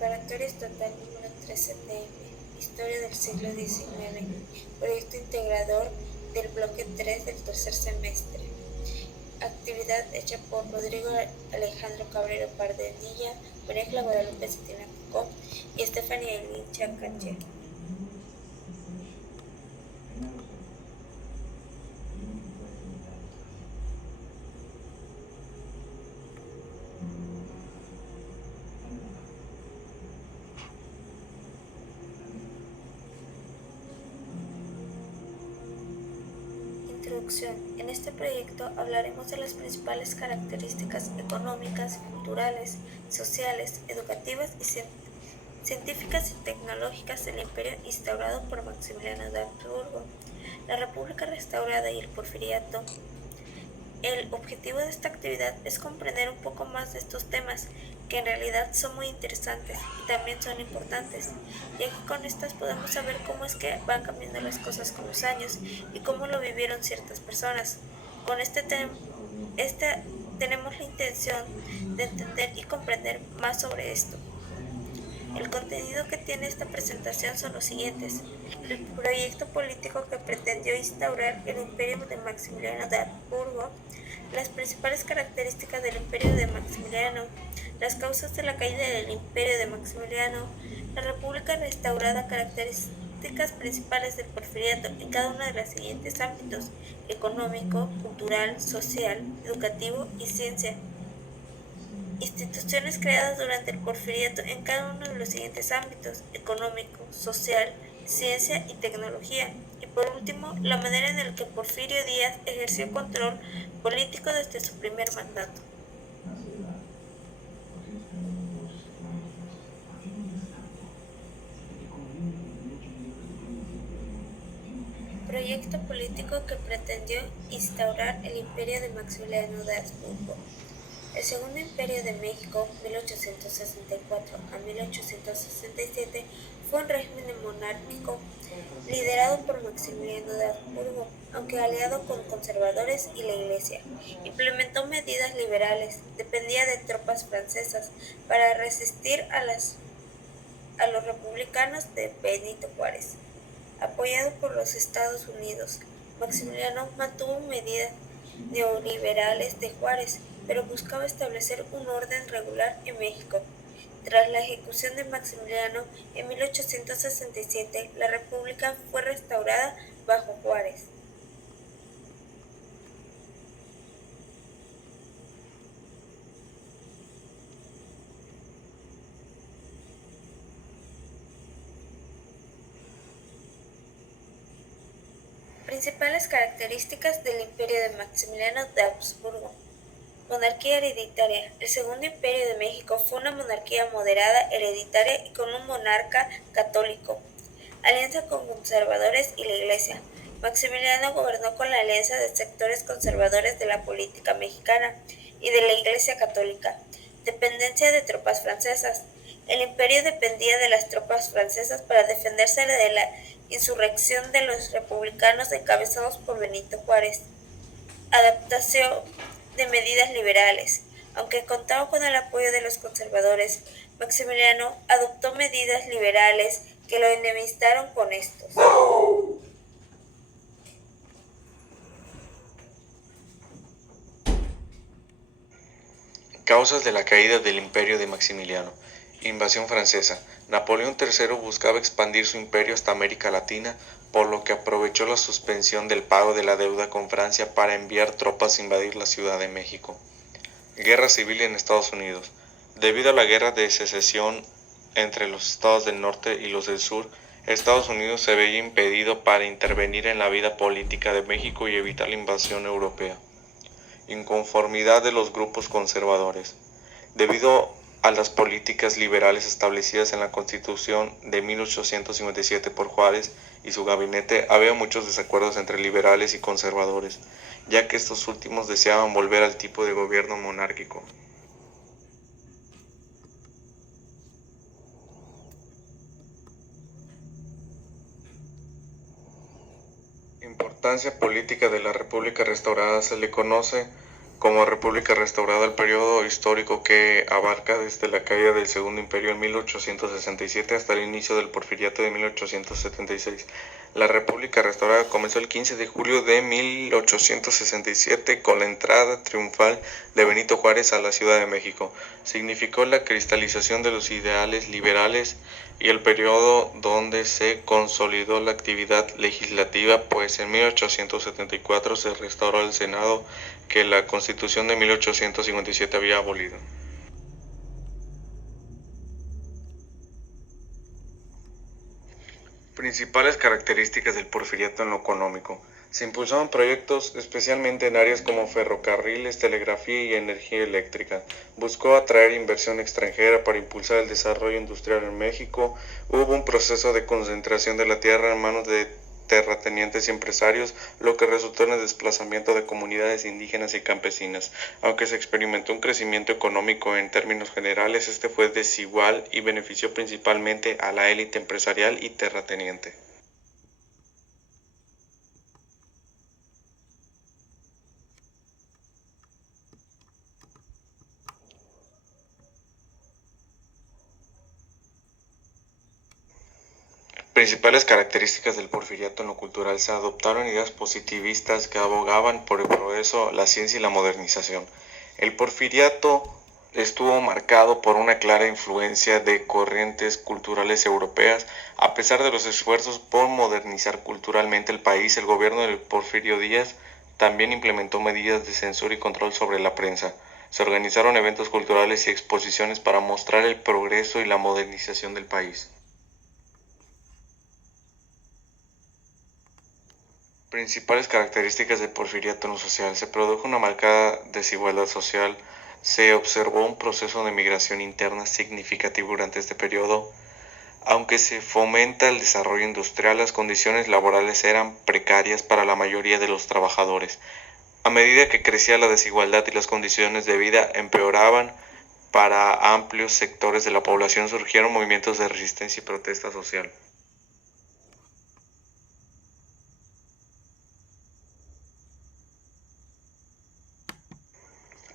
Preparatoria Estatal número 13 TM, Historia del siglo XIX, proyecto integrador del bloque 3 del tercer semestre. Actividad hecha por Rodrigo Alejandro Cabrero Pardenilla, María Guadalupe Cetina Cocó y Estefanía Eileen Chacache. Introducción. En este proyecto hablaremos de las principales características económicas, culturales, sociales, educativas y científicas y tecnológicas del imperio instaurado por Maximiliano de Habsburgo, la República restaurada y el Porfiriato. El objetivo de esta actividad es comprender un poco más de estos temas, que en realidad son muy interesantes y también son importantes, ya que con estas podemos saber cómo es que van cambiando las cosas con los años y cómo lo vivieron ciertas personas. Con tenemos la intención de entender y comprender más sobre esto. El contenido que tiene esta presentación son los siguientes: el proyecto político que pretendió instaurar el imperio de Maximiliano de Habsburgo, las principales características del imperio de Maximiliano, las causas de la caída del imperio de Maximiliano, la república restaurada, características principales del porfiriato en cada uno de los siguientes ámbitos: económico, cultural, social, educativo y ciencia. Instituciones creadas durante el Porfiriato en cada uno de los siguientes ámbitos: económico, social, ciencia y tecnología. Y por último, la manera en la que Porfirio Díaz ejerció control político desde su primer mandato. Proyecto político que pretendió instaurar el imperio de Maximiliano de Habsburgo. El Segundo Imperio de México, 1864 a 1867, fue un régimen monárquico liderado por Maximiliano de Habsburgo, aunque aliado con conservadores y la Iglesia. Implementó medidas liberales, dependía de tropas francesas para resistir a los republicanos de Benito Juárez. Apoyado por los Estados Unidos, Maximiliano mantuvo medidas neoliberales de Juárez, pero buscaba establecer un orden regular en México. Tras la ejecución de Maximiliano en 1867, la República fue restaurada bajo Juárez. Principales características del imperio de Maximiliano de Habsburgo. Monarquía hereditaria. El Segundo Imperio de México fue una monarquía moderada, hereditaria y con un monarca católico. Alianza con conservadores y la Iglesia. Maximiliano gobernó con la alianza de sectores conservadores de la política mexicana y de la Iglesia católica. Dependencia de tropas francesas. El imperio dependía de las tropas francesas para defenderse de la insurrección de los republicanos encabezados por Benito Juárez. Adaptación de medidas liberales. Aunque contaba con el apoyo de los conservadores, Maximiliano adoptó medidas liberales que lo enemistaron con estos. Causas de la caída del imperio de Maximiliano. Invasión francesa. Napoleón III buscaba expandir su imperio hasta América Latina, por lo que aprovechó la suspensión del pago de la deuda con Francia para enviar tropas a invadir la Ciudad de México. Guerra civil en Estados Unidos. Debido a la guerra de secesión entre los estados del norte y los del sur, Estados Unidos se veía impedido para intervenir en la vida política de México y evitar la invasión europea. Inconformidad de los grupos conservadores. Debido a las políticas liberales establecidas en la Constitución de 1857 por Juárez y su gabinete, había muchos desacuerdos entre liberales y conservadores, ya que estos últimos deseaban volver al tipo de gobierno monárquico. Importancia política de la República restaurada. Se le conoce como república restaurada el periodo histórico que abarca desde la caída del Segundo Imperio en 1867 hasta el inicio del Porfiriato de 1876. La república restaurada comenzó el 15 de julio de 1867 con la entrada triunfal de Benito Juárez a la Ciudad de México. Significó la cristalización de los ideales liberales y el periodo donde se consolidó la actividad legislativa, pues en 1874 se restauró el Senado que la Constitución de 1857 había abolido. Principales características del porfiriato en lo económico. Se impulsaron proyectos especialmente en áreas como ferrocarriles, telegrafía y energía eléctrica. Buscó atraer inversión extranjera para impulsar el desarrollo industrial en México. Hubo un proceso de concentración de la tierra en manos de terratenientes y empresarios, lo que resultó en el desplazamiento de comunidades indígenas y campesinas. Aunque se experimentó un crecimiento económico en términos generales, este fue desigual y benefició principalmente a la élite empresarial y terrateniente. Principales características del porfiriato en lo cultural. Se adoptaron ideas positivistas que abogaban por el progreso, la ciencia y la modernización. El porfiriato estuvo marcado por una clara influencia de corrientes culturales europeas. A pesar de los esfuerzos por modernizar culturalmente el país, el gobierno de Porfirio Díaz también implementó medidas de censura y control sobre la prensa. Se organizaron eventos culturales y exposiciones para mostrar el progreso y la modernización del país. Principales características del porfiriato en lo social. Se produjo una marcada desigualdad social, se observó un proceso de migración interna significativo durante este periodo. Aunque se fomenta el desarrollo industrial, las condiciones laborales eran precarias para la mayoría de los trabajadores. A medida que crecía la desigualdad y las condiciones de vida empeoraban para amplios sectores de la población, surgieron movimientos de resistencia y protesta social.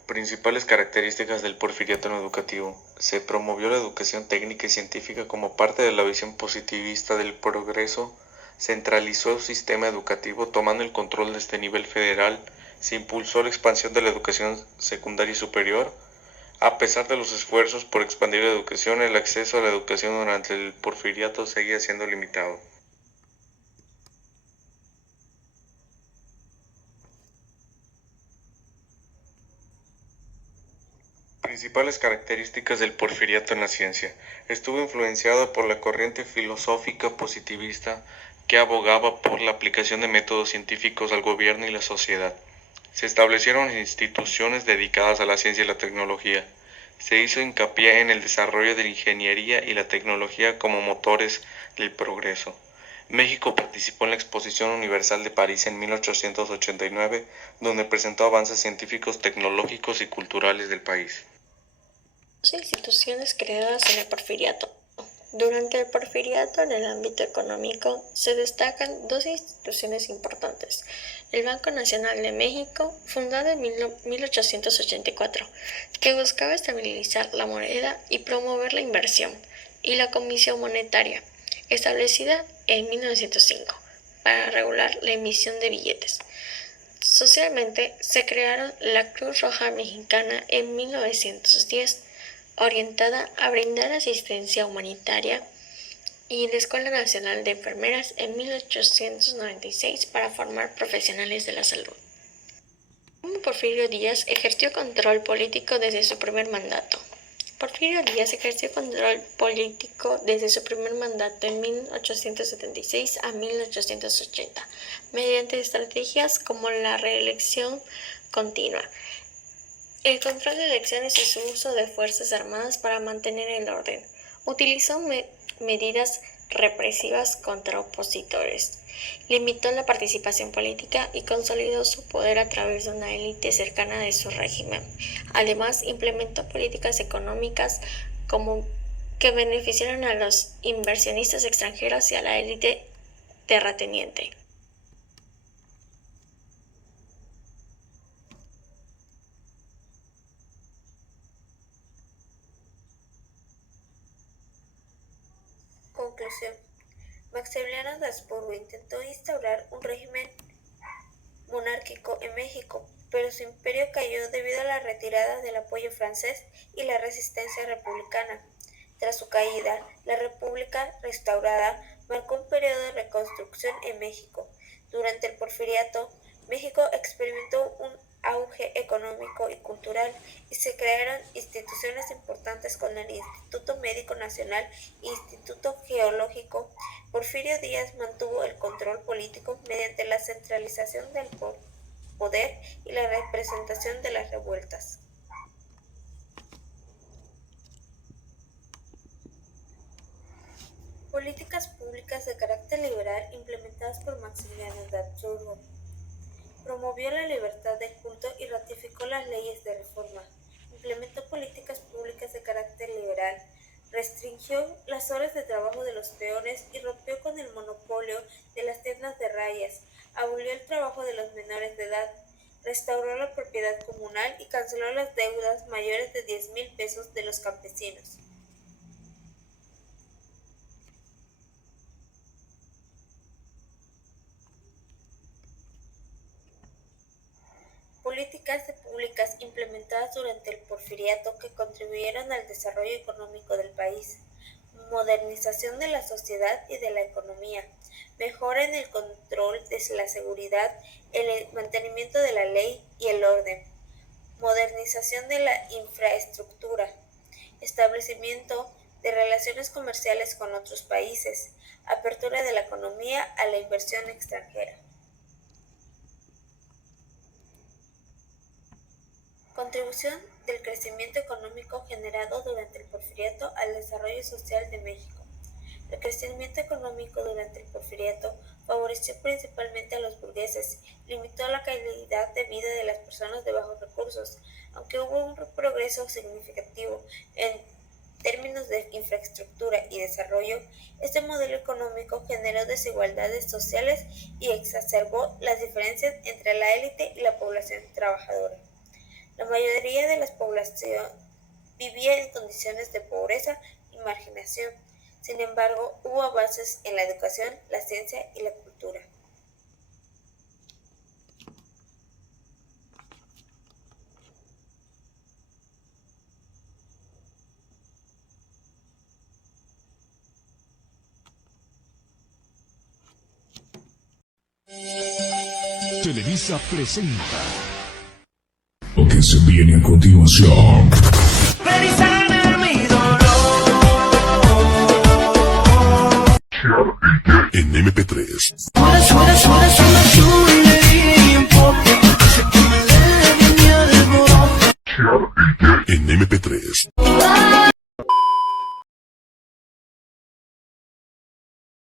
Principales características del porfiriato en educativo. Se promovió la educación técnica y científica como parte de la visión positivista del progreso. Centralizó el sistema educativo tomando el control de este nivel federal. Se impulsó la expansión de la educación secundaria y superior. A pesar de los esfuerzos por expandir la educación, el acceso a la educación durante el porfiriato seguía siendo limitado. Principales características del porfiriato en la ciencia. Estuvo influenciado por la corriente filosófica positivista que abogaba por la aplicación de métodos científicos al gobierno y la sociedad. Se establecieron instituciones dedicadas a la ciencia y la tecnología. Se hizo hincapié en el desarrollo de la ingeniería y la tecnología como motores del progreso. México participó en la Exposición Universal de París en 1889, donde presentó avances científicos, tecnológicos y culturales del país. Instituciones creadas en el porfiriato. Durante el porfiriato, en el ámbito económico, se destacan dos instituciones importantes. El Banco Nacional de México, fundado en 1884, que buscaba estabilizar la moneda y promover la inversión, y la Comisión Monetaria, establecida en 1905, para regular la emisión de billetes. Socialmente, se crearon la Cruz Roja Mexicana en 1910, orientada a brindar asistencia humanitaria, y la Escuela Nacional de Enfermeras en 1896 para formar profesionales de la salud. Porfirio Díaz ejerció control político desde su primer mandato. Porfirio Díaz ejerció control político desde su primer mandato en 1876 a 1880, mediante estrategias como la reelección continua, el control de elecciones y su uso de fuerzas armadas para mantener el orden. Utilizó medidas represivas contra opositores, limitó la participación política y consolidó su poder a través de una élite cercana de su régimen. Además, implementó políticas económicas que beneficiaron a los inversionistas extranjeros y a la élite terrateniente. Conclusión. Maximiliano de Habsburgo intentó instaurar un régimen monárquico en México, pero su imperio cayó debido a la retirada del apoyo francés y la resistencia republicana. Tras su caída, la República restaurada marcó un periodo de reconstrucción en México. Durante el Porfiriato, México experimentó un auge económico y cultural y se crearon instituciones importantes como el Instituto Médico Nacional e Instituto Geológico. Porfirio Díaz mantuvo el control político mediante la centralización del poder y la representación de las revueltas. Políticas públicas de carácter liberal implementadas por Maximiliano de Habsburgo. Promovió la libertad de culto y ratificó las leyes de reforma. Implementó políticas públicas de carácter liberal. Restringió las horas de trabajo de los peones y rompió con el monopolio de las tiendas de rayas. Abolió el trabajo de los menores de edad. Restauró la propiedad comunal y canceló las deudas mayores de 10,000 pesos de los campesinos. Políticas públicas implementadas durante el Porfiriato que contribuyeron al desarrollo económico del país. Modernización de la sociedad y de la economía. Mejora en el control de la seguridad, el mantenimiento de la ley y el orden. Modernización de la infraestructura. Establecimiento de relaciones comerciales con otros países. Apertura de la economía a la inversión extranjera. Contribución del crecimiento económico generado durante el Porfiriato al desarrollo social de México. El crecimiento económico durante el Porfiriato favoreció principalmente a los burgueses, limitó la calidad de vida de las personas de bajos recursos, aunque hubo un progreso significativo en términos de infraestructura y desarrollo. Este modelo económico generó desigualdades sociales y exacerbó las diferencias entre la élite y la población trabajadora. La mayoría de la población vivía en condiciones de pobreza y marginación. Sin embargo, hubo avances en la educación, la ciencia y la cultura. Televisa presenta lo que se viene a continuación. En MP3. En MP3.